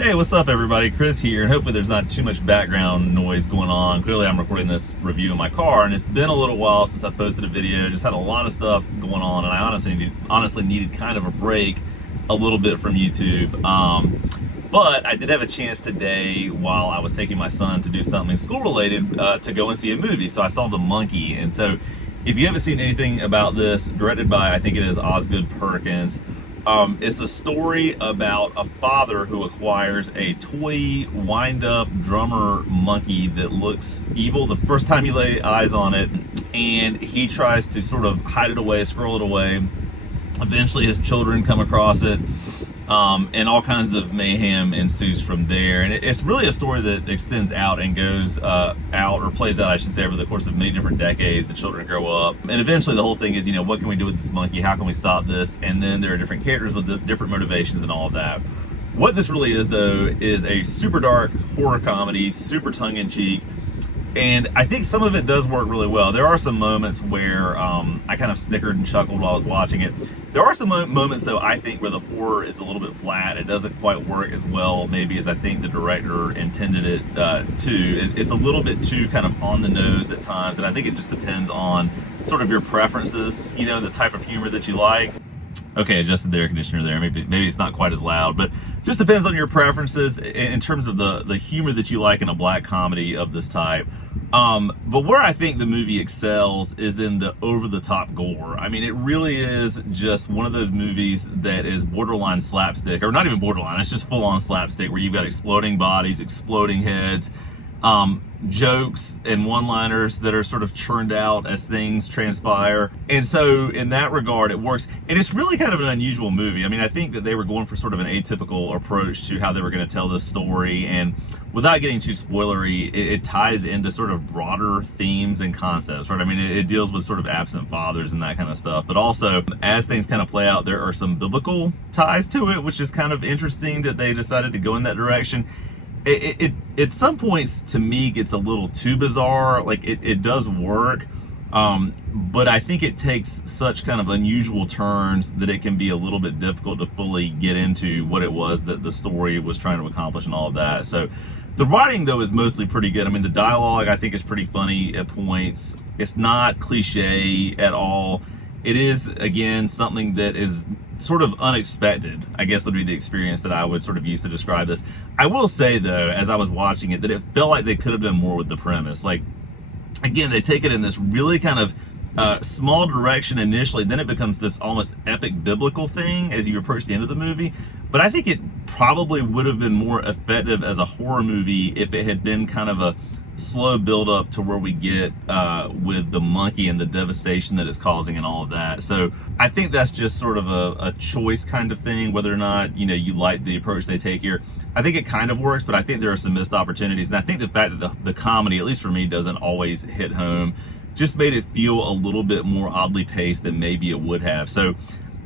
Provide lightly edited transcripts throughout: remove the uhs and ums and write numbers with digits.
Hey, what's up everybody? Chris here, and hopefully there's not too much background noise going on. Clearly I'm recording this review in my car, and it's been a little while since I posted a video. Just had a lot of stuff going on, and I honestly needed kind of a break a little bit from YouTube. But I did have a chance today while I was taking my son to do something school related to go and see a movie. So I saw The Monkey, and so if you haven't seen anything about this, directed by, I think it is Osgood Perkins, it's a story about a father who acquires a toy wind-up drummer monkey that looks evil the first time you lay eyes on it, and he tries to sort of hide it away, squirrel it away. Eventually his children come across it, and all kinds of mayhem ensues from there. And it's really a story that extends out and goes plays out, I should say, over the course of many different decades. The children grow up, and eventually the whole thing is, what can we do with this monkey? How can we stop this? And then there are different characters with different motivations and all of that. What this really is, though, is a super dark horror comedy, super tongue-in-cheek. And I think some of it does work really well. There are some moments where I kind of snickered and chuckled while I was watching it. There are some moments, though, I think, where the horror is a little bit flat. It doesn't quite work as well, maybe, as I think the director intended it to. It's a little bit too kind of on the nose at times, and I think it just depends on sort of your preferences, the type of humor that you like. Okay, adjusted the air conditioner there. Maybe it's not quite as loud, but just depends on your preferences in terms of the humor that you like in a black comedy of this type. But where I think the movie excels is in the over-the-top gore. I mean, it really is just one of those movies that is borderline slapstick, or not even borderline, it's just full-on slapstick, where you've got exploding bodies, exploding heads, jokes and one-liners that are sort of churned out as things transpire. And so in that regard, it works. And it's really kind of an unusual movie. I mean, I think that they were going for sort of an atypical approach to how they were going to tell this story. And without getting too spoilery, it ties into sort of broader themes and concepts, right? I mean, it deals with sort of absent fathers and that kind of stuff. But also, as things kind of play out, there are some biblical ties to it, which is kind of interesting that they decided to go in that direction. It at some points, to me, gets a little too bizarre. Like, it does work, but I think it takes such kind of unusual turns that it can be a little bit difficult to fully get into what it was that the story was trying to accomplish and all of that. So the writing, though, is mostly pretty good. I mean, the dialogue, I think, is pretty funny at points. It's not cliche at all. It is, again, something that is sort of unexpected, I guess, would be the experience that I would sort of use to describe this. I will say, though, as I was watching it, that it felt like they could have done more with the premise. Like, again, they take it in this really kind of small direction initially, then it becomes this almost epic biblical thing as you approach the end of the movie. But I think it probably would have been more effective as a horror movie if it had been kind of a slow build up to where we get with the monkey and the devastation that it's causing and all of that. So I think that's just sort of a choice kind of thing, whether or not you like the approach they take here. I think it kind of works, but I think there are some missed opportunities, and I think the fact that the comedy, at least for me, doesn't always hit home, just made it feel a little bit more oddly paced than maybe it would have. So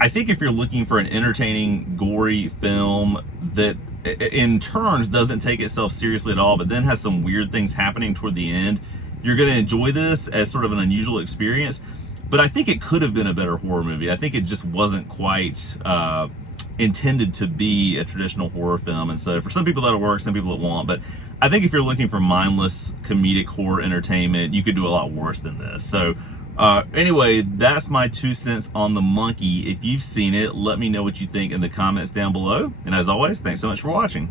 I think if you're looking for an entertaining, gory film that in turns doesn't take itself seriously at all, but then has some weird things happening toward the end, you're going to enjoy this as sort of an unusual experience. But I think it could have been a better horror movie. I think it just wasn't quite intended to be a traditional horror film. And so for some people that'll work, some people it won't. But I think if you're looking for mindless comedic horror entertainment, you could do a lot worse than this. So anyway, that's my 2 cents on The Monkey. If you've seen it, let me know what you think in the comments down below. And as always, thanks so much for watching.